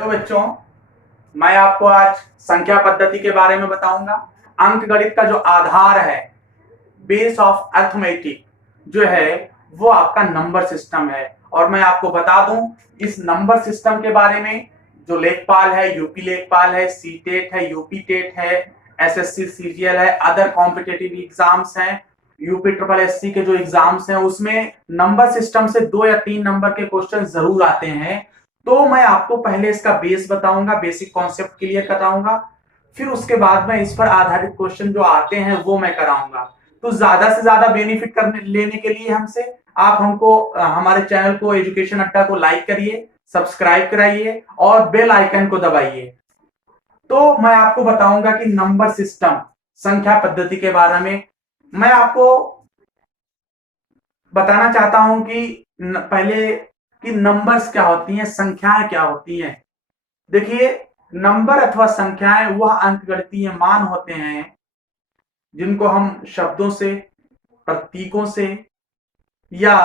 तो बच्चों, मैं आपको आज संख्या पद्धति के बारे में बताऊंगा। अंकगणित का जो आधार है, बेस ऑफ अर्थमेटिक जो है, वो आपका नंबर सिस्टम है। और मैं आपको बता दूं इस नंबर सिस्टम के बारे में, जो लेखपाल है, यूपी लेखपाल है, सी टेट है, यूपी टेट है, एसएससी सीजीएल है, अदर कॉम्पिटेटिव एग्जाम्स हैं, यूपी ट्रिपल एससी के जो एग्जाम्स हैं, उसमें नंबर सिस्टम से 2 या 3 नंबर के क्वेश्चन जरूर आते हैं। तो मैं आपको पहले इसका बेस बताऊंगा, बेसिक कॉन्सेप्ट क्लियर कराऊंगा, फिर उसके बाद में इस पर आधारित क्वेश्चन जो आते हैं वो मैं कराऊंगा। तो ज्यादा से ज्यादा बेनिफिट करने लेने के लिए हमसे आप हमको हमारे चैनल को एजुकेशन अड्डा को लाइक करिए, सब्सक्राइब कराइए और बेल आइकन को दबाइए। तो मैं आपको बताऊंगा कि नंबर सिस्टम, संख्या पद्धति के बारे में मैं आपको बताना चाहता हूं कि पहले कि नंबर्स क्या होती हैं, संख्याएं क्या होती हैं। देखिए, नंबर अथवा संख्याएं वह अंकगणितीय मान होते हैं जिनको हम शब्दों से, प्रतीकों से या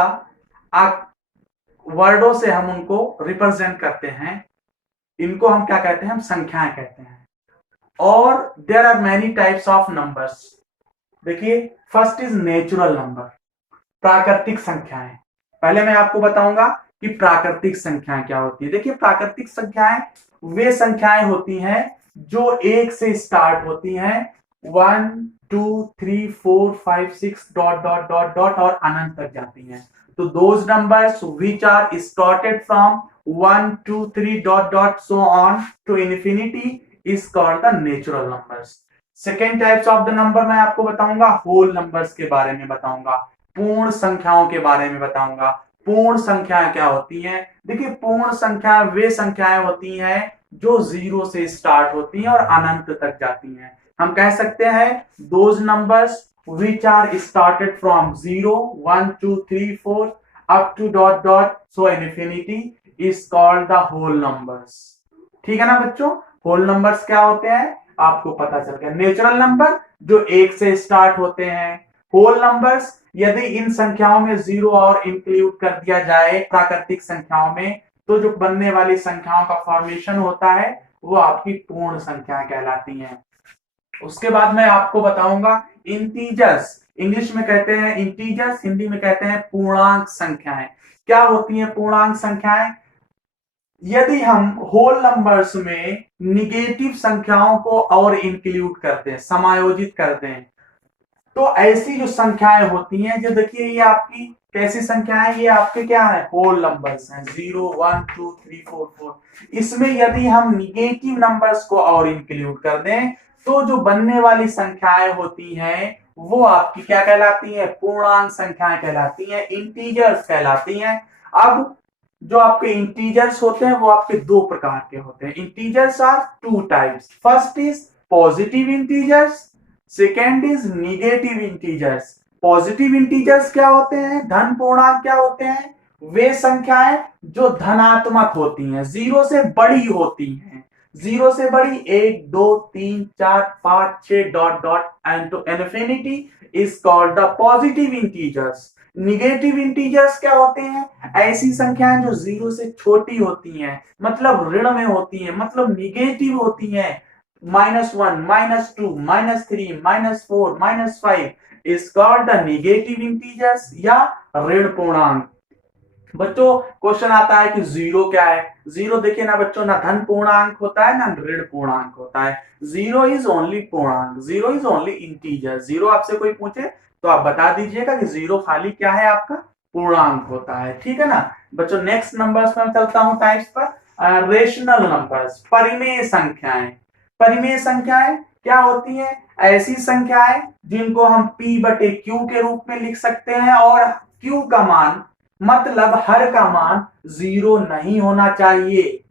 वर्डों से हम उनको रिप्रेजेंट करते हैं। इनको हम क्या कहते हैं? हम संख्याएं कहते हैं। और there are many types of numbers. देखिए, फर्स्ट इज नेचुरल नंबर, प्राकृतिक संख्याएं। पहले मैं आपको बताऊंगा कि प्राकृतिक संख्याएं क्या होती है। देखिए, प्राकृतिक संख्याएं वे संख्याएं होती हैं जो 1 से स्टार्ट होती हैं, 1 2 3 4 5 6 डॉट डॉट डॉट डॉट और अनंत तक जाती हैं। तो those numbers which are started from 1 2 3 dot dot so on to infinity is called the natural numbers. Second types of the number मैं आपको बताऊंगा, होल नंबर्स के बारे में बताऊंगा, पूर्ण संख्याओं के बारे में बताऊंगा। पूर्ण संख्याएं क्या होती हैं? देखिए, पूर्ण संख्या वे संख्याएं होती हैं जो 0 से स्टार्ट होती हैं और अनंत तक जाती हैं। हम कह सकते हैं those numbers which are started from 0 1 2 3 4 up to dot dot so infinity is called the whole numbers. ठीक है ना बच्चों? होल नंबर्स क्या होते हैं आपको पता चल गया। नेचुरल नंबर जो 1 से स्टार्ट होते हैं। होल नंबर्स यदि इन संख्याओं में 0 और इंक्लूड कर दिया जाए प्राकृतिक संख्याओं में, तो जो बनने वाली संख्याओं का फॉर्मेशन होता है वो आपकी पूर्ण संख्याएं कहलाती हैं। उसके बाद मैं आपको बताऊंगा इंटीजर्स। इंग्लिश में कहते हैं इंटीजर्स, हिंदी में कहते हैं पूर्णांक संख्याएं। क्या होती हैं पूर्णांक संख्याएं? यदि हम होल नंबर्स में निगेटिव संख्याओं को और इंक्लूड करते हैं, समायोजित करते हैं, तो ऐसी जो संख्याएं होती हैं, जो देखिए ये आपकी कैसी संख्याएं, ये आपके क्या है? होल नंबर्स हैं, 0 1 2 3 4 4। इसमें यदि हम निगेटिव नंबर्स को और इंक्लूड कर दें, तो जो बनने वाली संख्याएं होती हैं वो आपकी क्या कहलाती है? पूर्णांक संख्याएं कहलाती हैं, इंटीजर्स कहलाती हैं। अब जो आपके इंटीजर्स होते हैं वो आपके 2 प्रकार के होते हैं। Integers are 2 types. First is positive integers, second is negative integers. Positive integers क्या होते हैं? धन पूर्णांक क्या होते हैं? वे संख्याएं जो धनात्मक होती हैं, 0 से बड़ी होती हैं। 0 से बड़ी 1 2 3 4 5 6 dot dot and to infinity is called the positive integers. Negative integers क्या होते हैं? ऐसी संख्याएं जो 0 से छोटी होती हैं, मतलब ऋण में होती हैं, मतलब निगेटिव होती हैं। -1 -2 -3 -4 -5 is called the negative integers या ऋण पूर्णांक। बच्चों, क्वेश्चन आता है कि 0 क्या है? 0 देखिए ना बच्चों, ना धन पूर्णांक होता है ना ऋण पूर्णांक होता है। 0 इज ओनली पूर्णांक, 0 इज ओनली इंटीजर। 0 आपसे कोई पूछे तो आप बता दीजिएगा कि 0 खाली क्या है? आपका पूर्णांक होता है। ठीक है ना बच्चों? नेक्स्ट नंबर्स में चलता हूं टाइप्स पर। रेशनल नंबर्स, परिमेय संख्याएं। परिमेय संख्याएं क्या होती है? ऐसी संख्याएं जिनको हम p बटे q के रूप में लिख सकते हैं, और q का मान मतलब हर का मान 0 नहीं होना चाहिए।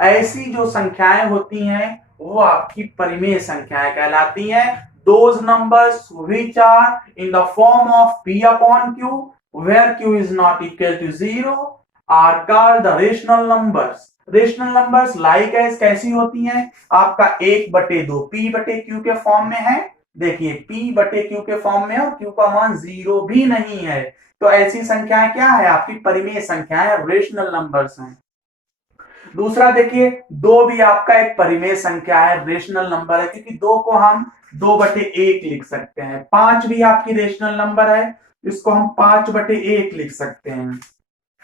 ऐसी जो संख्याएं होती हैं वो आपकी परिमेय संख्याएं कहलाती हैं। Those numbers which are in the form of p upon q where q is not equal to 0 are called the rational numbers. Rational numbers like as कैसी होती हैं? आपका 1/2 p बटे q के फॉर्म में है। देखिए, p बटे q के फॉर्म में और q का मान 0 भी नहीं है, तो ऐसी संख्याएं क्या है? आपकी परिमेय संख्याएं, रेशनल नंबर्स हैं। दूसरा देखिए, दो भी आपका एक परिमेय संख्या है, रेशनल नंबर है, क्योंकि दो को हम 2/1 लिख सकते हैं। 5 भी आपकी रेशनल नंबर है, इसको हम 5/1 लिख सकते हैं।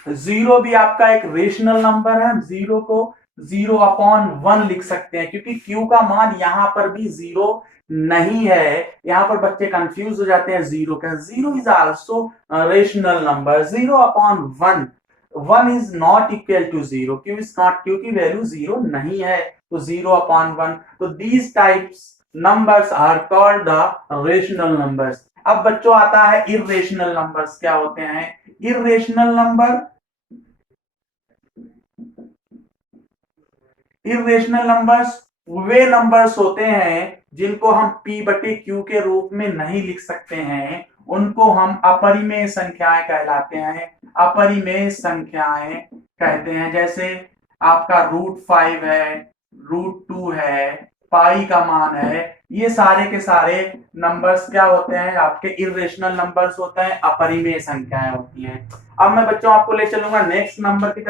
0 भी आपका एक रेशनल नंबर है, हम 0 को 0/1 लिख सकते हैं, क्योंकि Q का मान यहां पर भी 0 नहीं है। यहां पर बच्चे कंफ्यूज हो जाते हैं जीरो का। 0 is also rational number. 0/1, 1 is not equal to 0, क्यों इज नॉट, क्योंकि वैल्यू 0 नहीं है, तो 0/1। तो these types numbers are called the rational numbers. अब बच्चों आता है इर्रेशनल नंबर्स। क्या होते हैं इर्रेशनल नंबर? इर्रेशनल नंबर्स वे नंबर्स होते हैं जिनको हम P/Q के रूप में नहीं लिख सकते हैं, उनको हम अपरिमेय संख्याएं कहलाते हैं, अपरिमेय संख्याएं कहते हैं। जैसे आपका √5 है, √2 है, पाई का मान है, ये सारे के सारे नंबर्स क्या होते हैं? आपके इर्रेशनल नंबर्स होते हैं, अपरिमेय संख्याएं होती हैं। अब मैं बच्चों आपको ले चलूंगा नेक्स्ट नंबर की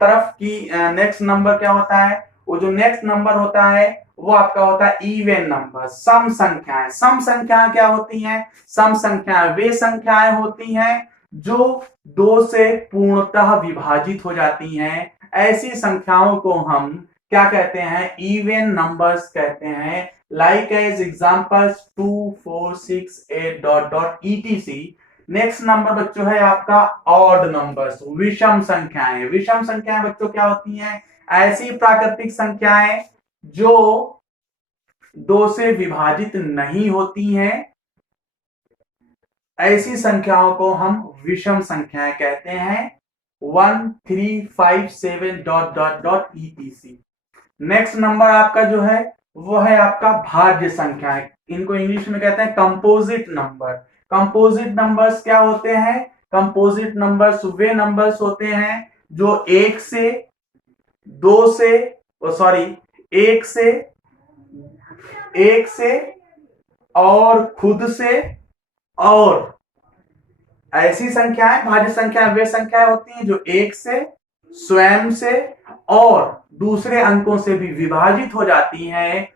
तरफ की। नेक्स्ट नंबर क्या होता है? वो जो नेक्स्ट नंबर होता है वो आपका होता है इवन नंबर, सम संख्याएं। सम संख्याएं क्या होती हैं? सम संख्याएं वे संख्याएं होती हैं जो 2 से पूर्णतः विभाजित हो जाती हैं। ऐसी संख्याओं को हम क्या कहते हैं? इवन नंबर्स कहते हैं। Like as examples 2 4 6 8 dot dot etc। Next number बच्चों है आपका ऑड नंबर्स, विषम संख्याएं। विषम संख्याएं बच्चों क्या होती हैं? ऐसी प्राकृतिक संख्याएं जो 2 से विभाजित नहीं होती हैं, ऐसी संख्याओं को हम विषम संख्याएं कहते हैं। 1 3 5 7 dot dot dot etc। Next number आपका जो है वो है आपका भाज्य संख्याएं। इनको इंग्लिश में कहते हैं कंपोजिट नंबर। कंपोजिट नंबर्स क्या होते हैं? कंपोजिट नंबर्स वे नंबर्स होते हैं जो 1 से 2 से सॉरी 1 से और खुद से, और ऐसी संख्याएं भाज्य संख्याएं वे संख्याएं होती हैं जो 1 से, स्वयं से और दूसरे अंकों से भी विभाजित हो जाती हैं,